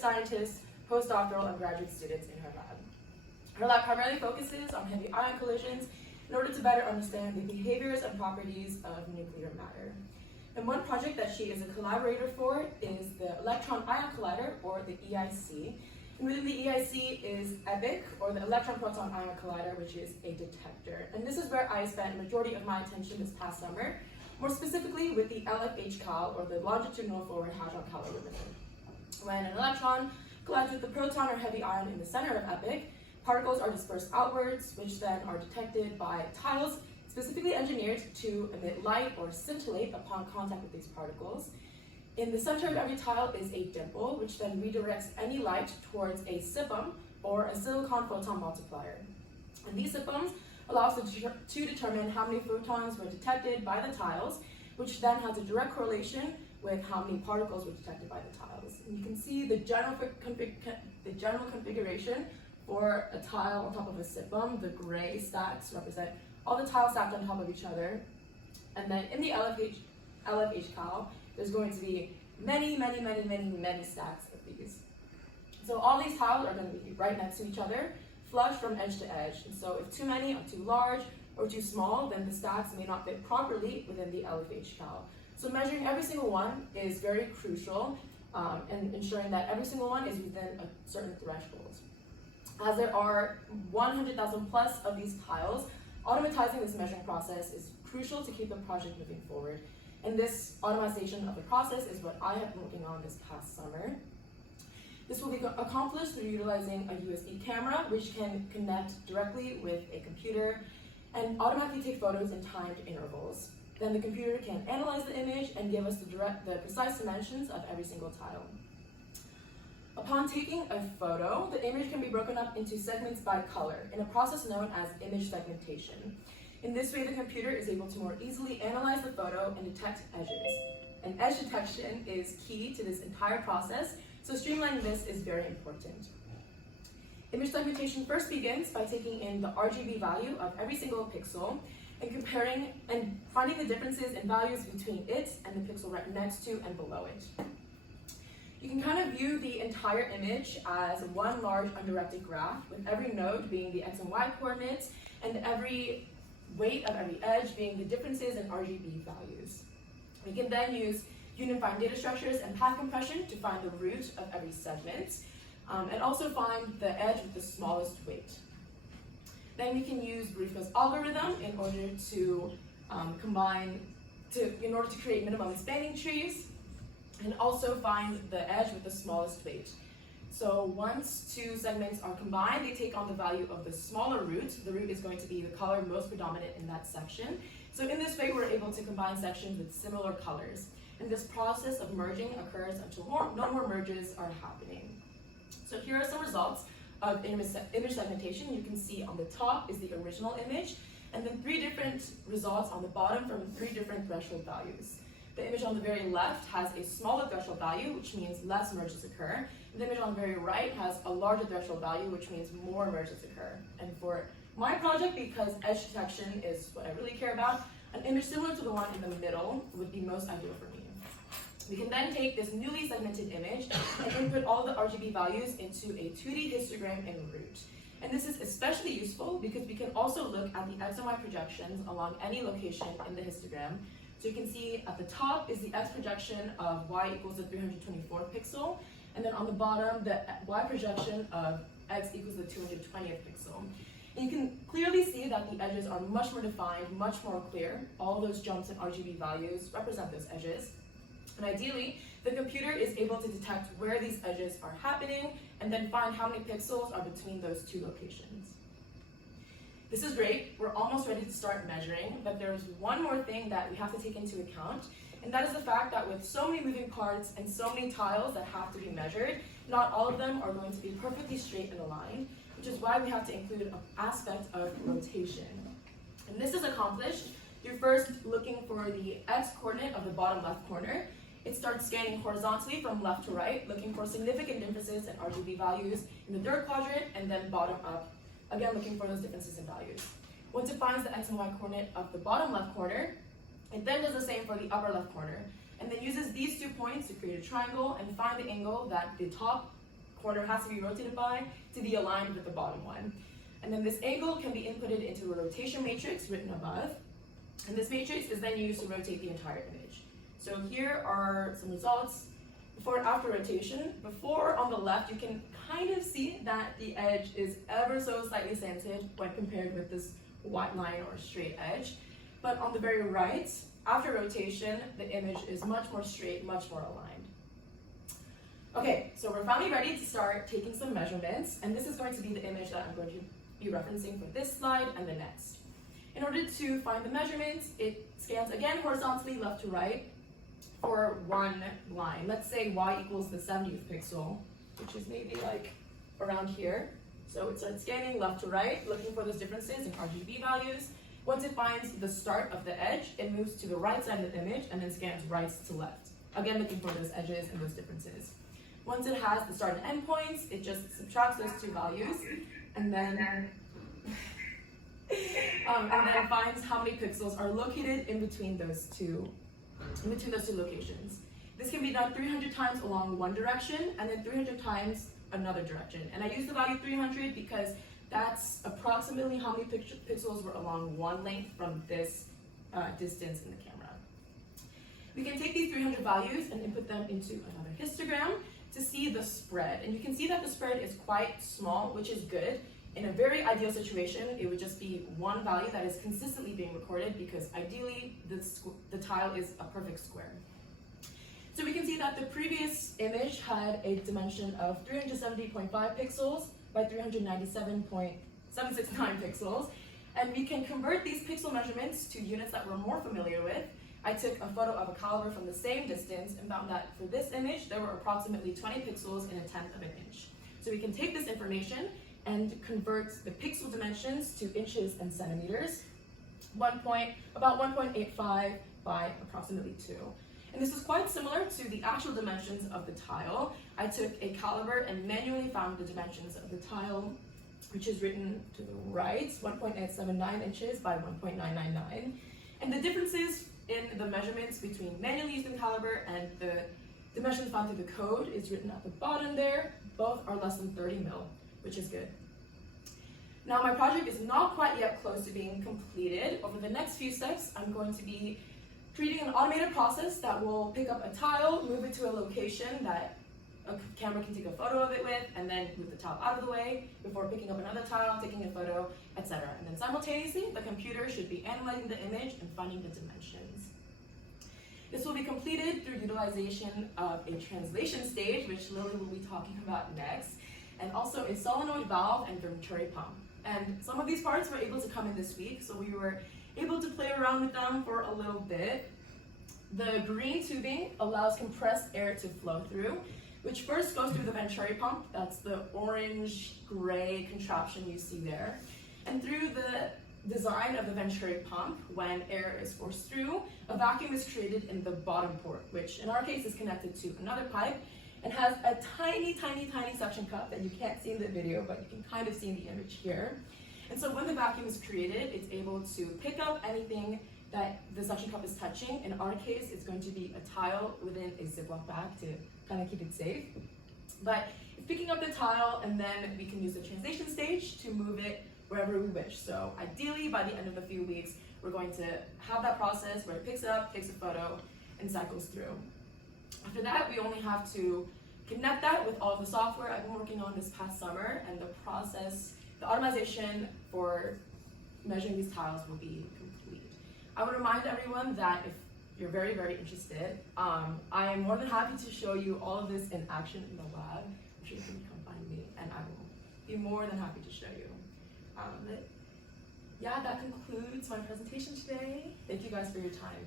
scientists, postdoctoral, and graduate students in her lab. Her lab primarily focuses on heavy ion collisions in order to better understand the behaviors and properties of nuclear matter. And one project that she is a collaborator for is the Electron Ion Collider, or the EIC. And within the EIC is EPIC, or the Electron Proton Ion Collider, which is a detector. And this is where I spent the majority of my attention this past summer, more specifically with the LFH-Cal, or the Longitudinal Forward Hadron Calorimeter. When an electron collides with the proton or heavy ion in the center of EPIC, particles are dispersed outwards, which then are detected by tiles specifically engineered to emit light or scintillate upon contact with these particles. In the center of every tile is a dimple, which then redirects any light towards a SIPM, or a silicon photon multiplier. And these SIPMs allow us to determine how many photons were detected by the tiles, which then has a direct correlation with how many particles were detected by the tiles. And you can see the general configuration for a tile on top of a SIPM. The gray stacks represent all the tiles stacked on top of each other. And then in the LFH-Cal, there's going to be many stacks of these. So all these tiles are going to be right next to each other, flush from edge to edge. And so if too many are too large or too small, then the stacks may not fit properly within the LFH-Cal. So measuring every single one is very crucial, and ensuring that every single one is within a certain threshold. As there are 100,000 plus of these tiles, automatizing this measuring process is crucial to keep the project moving forward. And this automation of the process is what I have been working on this past summer. This will be accomplished through utilizing a USB camera, which can connect directly with a computer and automatically take photos in timed intervals. Then the computer can analyze the image and give us the precise dimensions of every single tile. Upon taking a photo, the image can be broken up into segments by color in a process known as image segmentation. In this way, the computer is able to more easily analyze the photo and detect edges. And edge detection is key to this entire process, so streamlining this is very important. Image segmentation first begins by taking in the RGB value of every single pixel and comparing and finding the differences in values between it and the pixel right next to and below it. You can kind of view the entire image as one large undirected graph, with every node being the x and y coordinates and every weight of every edge being the differences in RGB values. We can then use unified data structures and path compression to find the root of every segment, and also find the edge with the smallest weight. Then we can use Bruffa's algorithm in order to create minimum spanning trees, and also find the edge with the smallest weight. So once two segments are combined, they take on the value of the smaller root. The root is going to be the color most predominant in that section. So in this way, we're able to combine sections with similar colors. And this process of merging occurs until no more merges are happening. So here are some results of image segmentation. You can see on the top is the original image, and then 3 different results on the bottom from 3 different threshold values. The image on the very left has a smaller threshold value, which means less merges occur. The image on the very right has a larger threshold value, which means more merges occur. And for my project, because edge detection is what I really care about, an image similar to the one in the middle would be most ideal for me. We can then take this newly segmented image and input all the RGB values into a 2D histogram en route. And this is especially useful because we can also look at the x and y projections along any location in the histogram. So you can see at the top is the x projection of y equals the 324th pixel, and then on the bottom, the y projection of x equals the 220th pixel. And you can clearly see that the edges are much more defined, much more clear. All those jumps in RGB values represent those edges. And ideally, the computer is able to detect where these edges are happening and then find how many pixels are between those 2 locations. This is great, we're almost ready to start measuring, but there's one more thing that we have to take into account, and that is the fact that with so many moving parts and so many tiles that have to be measured, not all of them are going to be perfectly straight and aligned, which is why we have to include an aspect of rotation. And this is accomplished through first looking for the x coordinate of the bottom left corner. It starts scanning horizontally from left to right, looking for significant differences in RGB values in the 3rd quadrant, and then bottom up, again looking for those differences in values. Once it finds the x and y coordinate of the bottom left corner, it then does the same for the upper left corner, and then uses these 2 points to create a triangle and find the angle that the top corner has to be rotated by to be aligned with the bottom one. And then this angle can be inputted into a rotation matrix written above. And this matrix is then used to rotate the entire image. So here are some results before and after rotation. Before, on the left, you can kind of see that the edge is ever so slightly slanted when compared with this white line or straight edge. But on the very right, after rotation, the image is much more straight, much more aligned. Okay, so we're finally ready to start taking some measurements, and this is going to be the image that I'm going to be referencing for this slide and the next. In order to find the measurements, it scans again horizontally left to right for one line. Let's say y equals the 70th pixel, which is maybe like around here. So it starts scanning left to right, looking for those differences in RGB values. Once it finds the start of the edge, it moves to the right side of the image and then scans right to left. Again, looking for those edges and those differences. Once it has the start and end points, it just subtracts those two values and then finds how many pixels are located in between those two locations. This can be done 300 times along one direction and then 300 times another direction. And I use the value 300 because that's approximately how many pixels were along one length from this distance in the camera. We can take these 300 values and input them into another histogram to see the spread. And you can see that the spread is quite small, which is good. In a very ideal situation, it would just be one value that is consistently being recorded because ideally the tile is a perfect square. So we can see that the previous image had a dimension of 370.5 pixels by 397.769 pixels. And we can convert these pixel measurements to units that we're more familiar with. I took a photo of a caliber from the same distance and found that for this image, there were approximately 20 pixels in a 1/10 of an inch. So we can take this information and convert the pixel dimensions to inches and centimeters, about 1.85 by approximately 2. And this is quite similar to the actual dimensions of the tile. I took a caliber and manually found the dimensions of the tile, which is written to the right, 1.879 inches by 1.999. And the differences in the measurements between manually using caliber and the dimensions found through the code is written at the bottom there. Both are less than 30 mil, which is good. Now my project is not quite yet close to being completed. Over the next few steps, I'm going to be creating an automated process that will pick up a tile, move it to a location that a camera can take a photo of it with, and then move the tile out of the way before picking up another tile, taking a photo, etc. And then simultaneously, the computer should be analyzing the image and finding the dimensions. This will be completed through utilization of a translation stage, which Lily will be talking about next, and also a solenoid valve and Venturi pump. And some of these parts were able to come in this week, so we were able to play around with them for a little bit. The green tubing allows compressed air to flow through, which first goes through the Venturi pump. That's the orange-gray contraption you see there. And through the design of the Venturi pump, when air is forced through, a vacuum is created in the bottom port, which in our case is connected to another pipe and has a tiny, tiny, tiny suction cup that you can't see in the video, but you can kind of see in the image here. And so when the vacuum is created, it's able to pick up anything that the suction cup is touching. In our case, it's going to be a tile within a Ziploc bag to kind of keep it safe. But it's picking up the tile, and then we can use the translation stage to move it wherever we wish. So ideally, by the end of a few weeks, we're going to have that process where it picks it up, takes a photo, and cycles through. After that, we only have to connect that with all of the software I've been working on this past summer, and the process, the automation for measuring these tiles will be complete. I would remind everyone that if you're very, very interested, I am more than happy to show you all of this in action in the lab. I'm sure you can come find me, and I will be more than happy to show you. But yeah, that concludes my presentation today. Thank you guys for your time.